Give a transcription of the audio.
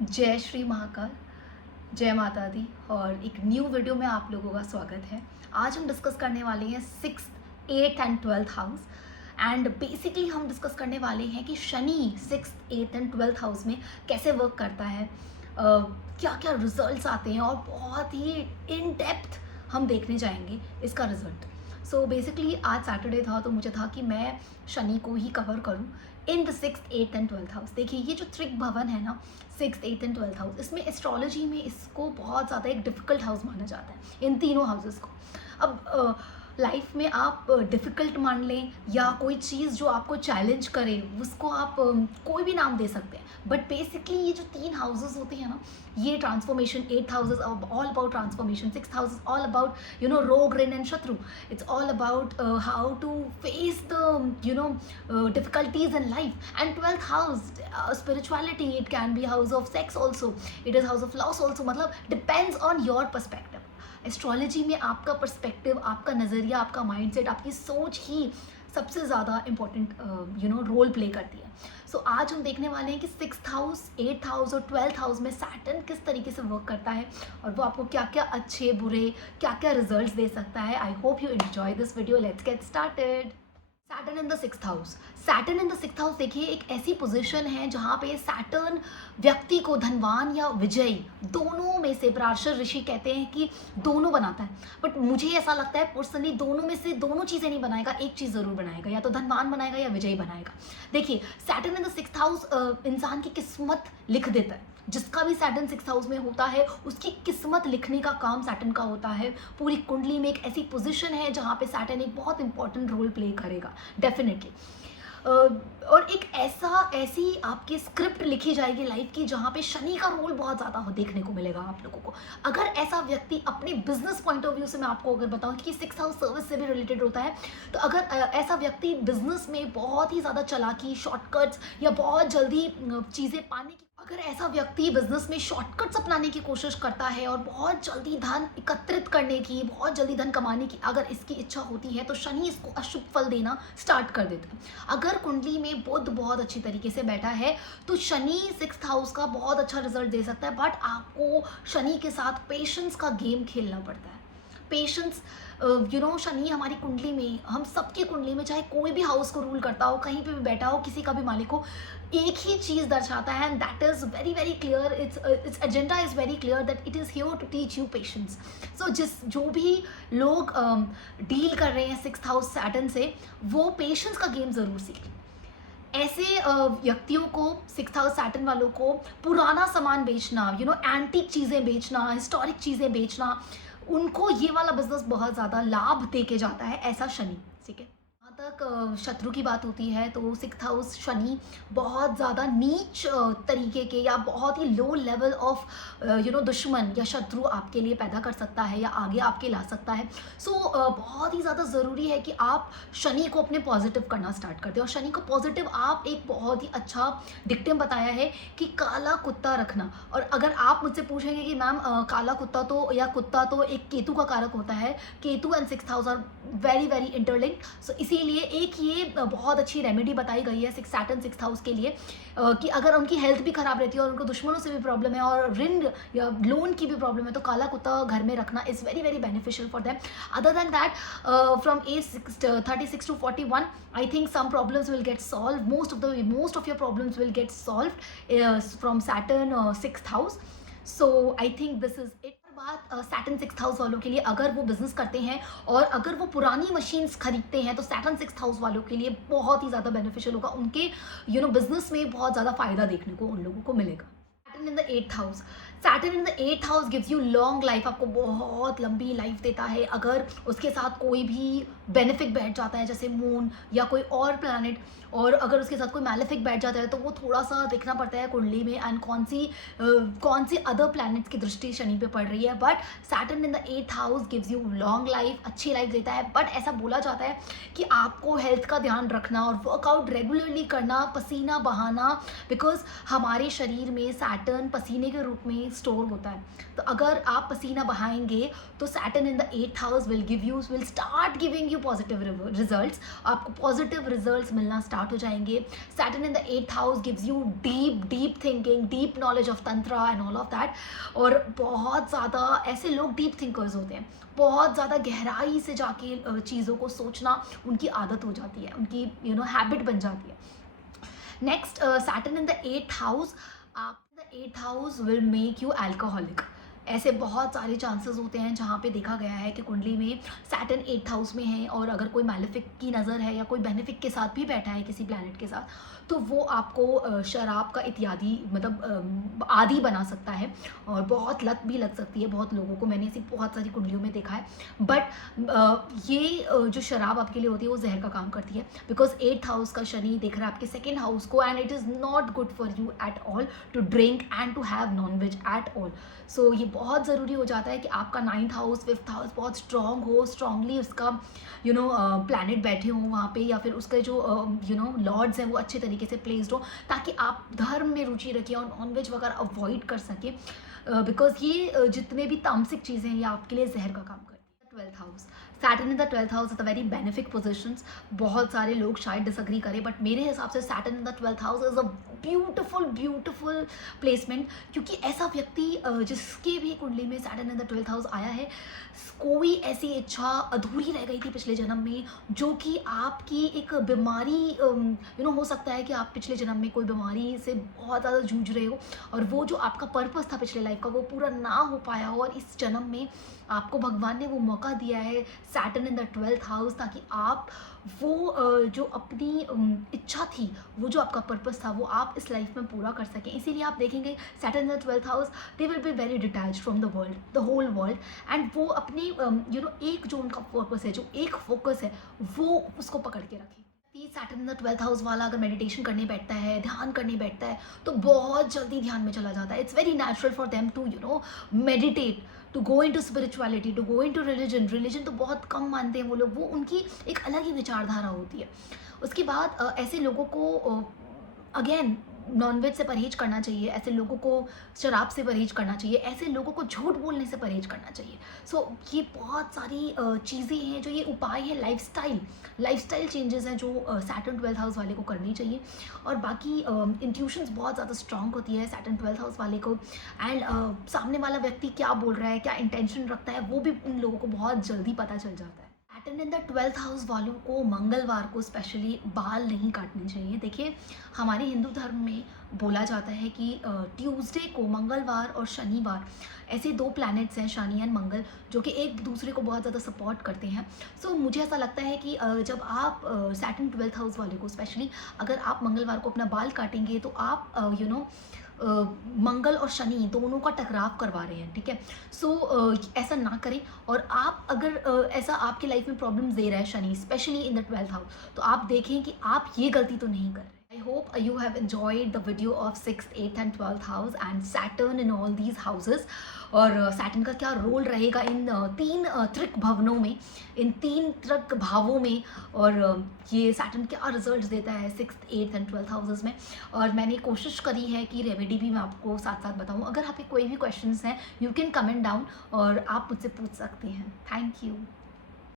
जय श्री महाकाल, जय माता दी। और एक न्यू वीडियो में आप लोगों का स्वागत है। आज हम डिस्कस करने वाले हैं 6th 8th and 12th house. And basically हम डिस्कस करने वाले हैं कि Shani 6th 8th and 12th house में कैसे वर्क करता है, क्या क्या रिजल्ट्स आते हैं, और बहुत ही इन डेप्थ हम देखने जाएंगे इसका रिजल्ट। सो बेसिकली आज सैटरडे था तो मुझे था कि मैं शनि को ही कवर करूं in the 6th 8th and 12th house. देखिए, ये जो त्रिक भवन है ना, 6th 8th and 12th house, इसमें एस्ट्रोलॉजी में इसको बहुत ज़्यादा एक डिफ़िकल्ट हाउस माना जाता है, इन तीनों हाउसेस को। अब लाइफ में आप डिफ़िकल्ट मान लें या कोई चीज़ जो आपको चैलेंज करे उसको आप कोई भी नाम दे सकते हैं, बट बेसिकली ये जो तीन हाउसेस होते हैं ना, ये transformation, 8th house is all about transformation, 6th house is all about रोग ऋण एंड शत्रु। It's all about how to face the difficulties in life. And 12th house, spirituality, it can be house of sex also, it is house of loss also, मतलब depends on your perspective. Astrology में आपका perspective, आपका नज़रिया, आपका mindset, आपकी सोच ही सबसे ज़्यादा इम्पोर्टेंट रोल प्ले करती है। सो आज हम देखने वाले हैं कि 6th हाउस, 8th हाउस और 12th हाउस में सैटर्न किस तरीके से वर्क करता है और वो आपको क्या क्या अच्छे बुरे, क्या क्या रिजल्ट्स दे सकता है। I hope you enjoy this video. Let's get started. Saturn in the 6th house. Saturn in the 6th house, देखिए, एक ऐसी पोजीशन है जहाँ पे सैटर्न व्यक्ति को धनवान या विजयी दोनों में से, पराशर ऋषि कहते हैं कि दोनों बनाता है, बट मुझे ऐसा लगता है पर्सनली दोनों में से दोनों चीज़ें नहीं बनाएगा, एक चीज़ ज़रूर बनाएगा, या तो धनवान बनाएगा या विजयी बनाएगा। देखिए, Saturn in the 6th house इंसान की किस्मत लिख देता है। जिसका भी सैटर्न 6th हाउस में होता है उसकी किस्मत लिखने का काम सैटर्न का होता है। पूरी कुंडली में एक ऐसी पोजीशन है जहाँ पे सैटर्न एक बहुत इंपॉर्टेंट रोल प्ले करेगा डेफिनेटली। और एक ऐसी आपकी स्क्रिप्ट लिखी जाएगी लाइफ की जहाँ पे शनि का रोल बहुत ज़्यादा हो देखने को मिलेगा आप लोगों को। अगर ऐसा व्यक्ति अपने बिजनेस पॉइंट ऑफ व्यू से, मैं आपको अगर बताऊँ कि 6th हाउस सर्विस से भी रिलेटेड होता है, तो अगर ऐसा व्यक्ति बिजनेस में बहुत ही ज़्यादा चालाकी, शॉर्टकट्स या बहुत जल्दी चीज़ें पाने की, अगर ऐसा व्यक्ति बिजनेस में शॉर्टकट्स अपनाने की कोशिश करता है और बहुत जल्दी धन एकत्रित करने की, बहुत जल्दी धन कमाने की अगर इसकी इच्छा होती है, तो शनि इसको अशुभ फल देना स्टार्ट कर देता है। अगर कुंडली में बुध बहुत अच्छी तरीके से बैठा है तो शनि 6th हाउस का बहुत अच्छा रिजल्ट दे सकता है, बट आपको शनि के साथ पेशेंस का गेम खेलना पड़ता है। पेशेंस, शनि हमारी कुंडली में, हम सबकी कुंडली में, चाहे कोई भी हाउस को रूल करता हो, कहीं पे भी बैठा हो, किसी का भी मालिक हो, एक ही चीज़ दर्शाता है, and that is very very clear, its agenda is very clear that it is here to teach you patience. So जो भी लोग डील कर रहे हैं 6th हाउस सैटर्न से, वो पेशेंस का गेम ज़रूर सीखें। ऐसे व्यक्तियों को, 6th हाउस सैटर्न वालों को, पुराना सामान बेचना, एंटीक चीज़ें बेचना, हिस्टोरिक चीज़ें बेचना, उनको ये वाला बिजनेस बहुत ज़्यादा लाभ दे के जाता है, ऐसा शनि। ठीक है, जहाँ तक शत्रु की बात होती है तो 6th हाउस शनि बहुत ज़्यादा नीच तरीके के या बहुत ही लो लेवल ऑफ दुश्मन या शत्रु आपके लिए पैदा कर सकता है या आगे आपके ला सकता है। सो बहुत ही ज़्यादा ज़रूरी है कि आप शनि को अपने पॉजिटिव करना स्टार्ट कर दें। और शनि को पॉजिटिव आप एक बहुत ही अच्छा डिक्टेम बताया है कि काला कुत्ता रखना। और अगर आप मुझसे पूछेंगे कि मैम काला कुत्ता तो, या कुत्ता तो एक केतु का कारक होता है, Ketu and 6th house are very very interlinked. So इसीलिए एक ये बहुत अच्छी रेमेडी बताई गई है सैटर्न 6th हाउस के लिए, कि अगर उनकी हेल्थ भी खराब रहती है और उनको दुश्मनों से भी प्रॉब्लम है और ऋण या लोन की भी प्रॉब्लम है, तो काला कुत्ता घर में रखना is very very beneficial for them. Other than that, from age 36 to 41, I think some problems will get solved. Most of your problems will get solved from Saturn 6th house. So I think this is it. बात Saturn 6th house वालों के लिए, अगर वो business करते हैं और अगर वो पुरानी मशीन्स खरीदते हैं, तो सैटर्न 6th हाउस वालों के लिए बहुत ही ज़्यादा बेनिफिशियल होगा। उनके बिजनेस में बहुत ज़्यादा फायदा देखने को उन लोगों को मिलेगा। Saturn in the 8th house. Saturn in the 8th house gives you long life, आपको बहुत लंबी लाइफ देता है। अगर उसके साथ कोई भी बेनिफिक बैठ जाता है, जैसे मून या कोई और प्लैनेट, और अगर उसके साथ कोई मैलेफिक बैठ जाता है, तो वो थोड़ा सा देखना पड़ता है कुंडली में एंड कौन सी अदर प्लैनेट्स की दृष्टि शनि पे पड़ रही है। But Saturn in the 8th house gives you long life, अच्छी लाइफ देता है। बट ऐसा बोला जाता है कि आपको हेल्थ का ध्यान रखना और वर्कआउट रेगुलरली करना, पसीना बहाना, बिकॉज हमारे शरीर में सैटर्न पसीने के रूप में में स्टोर होता है। तो अगर आप पसीना बहाएंगे तो Saturn in the 8th house will start giving you positive results. आपको पॉजिटिव रिजल्ट्स मिलना स्टार्ट हो जाएंगे। Saturn in the 8th house gives you deep thinking, deep knowledge of tantra and all of that. और बहुत ज़्यादा ऐसे लोग डीप थिंकर्स होते हैं, बहुत ज़्यादा गहराई से जाके चीज़ों को सोचना उनकी आदत हो जाती है, उनकी हैबिट बन जाती है। Next, Saturn in the 8th house, आप the 8th house will make you alcoholic. ऐसे बहुत सारे चांसेस होते हैं जहाँ पे देखा गया है कि कुंडली में सैटर्न 8th हाउस में है और अगर कोई मैलेफिक की नज़र है या कोई बेनिफिक के साथ भी बैठा है किसी प्लैनेट के साथ, तो वो आपको शराब का इत्यादि मतलब आदी बना सकता है और बहुत लत भी लग सकती है बहुत लोगों को। मैंने ऐसी बहुत सारी कुंडलियों में देखा है। बट ये जो शराब आपके लिए होती है वो जहर का काम करती है, बिकॉज 8th हाउस का शनि देख रहा है आपके 2nd हाउस को, and it is not good for you at all to drink and to have non veg at all. So ये बहुत ज़रूरी हो जाता है कि आपका 9th हाउस 5th हाउस बहुत स्ट्रॉन्ग हो, स्ट्रांगली उसका प्लैनेट बैठे हों वहाँ पे, या फिर उसके जो लॉर्ड्स हैं वो अच्छे तरीके से प्लेस्ड हो, ताकि आप धर्म में रुचि रखें और नॉनवेज वगैरह अवॉइड कर सकें, बिकॉज ये जितने भी तामसिक चीज़ें हैं ये आपके लिए जहर का काम करती है। 12th house, Saturn in the 12th house is a very benefic positions. बहुत सारे लोग शायद डिसएग्री करें, बट मेरे हिसाब से Saturn in the 12th house is a beautiful placement, क्योंकि ऐसा व्यक्ति जिसके भी कुंडली में Saturn in the 12th house आया है, कोई ऐसी इच्छा अधूरी रह गई थी पिछले जन्म में, जो कि आपकी एक बीमारी हो सकता है कि आप पिछले जन्म में कोई बीमारी से बहुत ज़्यादा जूझ रहे हो और वो जो आपका पर्पस था पिछले लाइफ का वो पूरा ना हो पाया हो, और इस जन्म में आपको भगवान ने वो मौका दिया है Saturn in the 12th house, ताकि आप वो जो अपनी इच्छा थी, वो जो आपका पर्पस था, वो आप इस लाइफ में पूरा कर सकें। इसीलिए आप देखेंगे Saturn in the 12th house, they will be very detached from the world, the whole world, and वो अपने एक जो उनका पर्पस है, जो एक फोकस है, वो उसको पकड़ के रखें। Saturn in the 12th house वाला अगर मेडिटेशन करने बैठता है, ध्यान करने बैठता है, तो बहुत जल्दी ध्यान में चला जाता है। It's very natural for them to meditate, to go into spirituality, to go into religion तो बहुत कम मानते हैं वो लोग, वो उनकी एक अलग ही विचारधारा होती है। उसके बाद ऐसे लोगों को अगेन नॉनवेज से परहेज करना चाहिए, ऐसे लोगों को शराब से परहेज करना चाहिए, ऐसे लोगों को झूठ बोलने से परहेज करना चाहिए। सो ये बहुत सारी चीज़ें हैं, जो ये उपाय है, लाइफस्टाइल चेंजेस हैं जो सैटर्न 12th हाउस वाले को करनी चाहिए। और बाकी इंट्यूशंस बहुत ज़्यादा स्ट्रांग होती है सैटर्न 12th हाउस वाले को, एंड सामने वाला व्यक्ति क्या बोल रहा है, क्या इंटेंशन रखता है, वो भी उन लोगों को बहुत जल्दी पता चल जाता है। Saturn in the 12th house वालों को मंगलवार को स्पेशली बाल नहीं काटने चाहिए। देखिए, हमारे हिंदू धर्म में बोला जाता है कि ट्यूसडे को, मंगलवार और शनिवार, ऐसे 2 प्लैनेट्स हैं, शनि एंड मंगल, जो कि एक दूसरे को बहुत ज़्यादा सपोर्ट करते हैं। सो मुझे ऐसा लगता है कि जब आप सैटर्न 12th हाउस वाले को स्पेशली, अगर आप मंगलवार को अपना बाल काटेंगे तो आप मंगल और शनि दोनों का टकराव करवा रहे हैं, ठीक है। सो ऐसा ना करें। और आप अगर ऐसा आपकी लाइफ में प्रॉब्लम्स दे रहा है Shani, specially in the 12th house, तो आप देखें कि आप ये गलती तो नहीं कर रहे। I hope you have enjoyed the video of 6th, 8th and 12th house and Saturn in all these houses, और सैटर्न का क्या रोल रहेगा इन 3 त्रिक भवनों में, इन 3 त्रिक भावों में, और ये सैटर्न क्या रिजल्ट्स देता है 6th, 8th and 12th houses में। और मैंने कोशिश करी है कि रेमेडी भी मैं आपको साथ साथ बताऊँ। अगर आपके कोई भी क्वेश्चंस हैं, यू कैन कमेंट डाउन और आप मुझसे पूछ सकते हैं। Thank you.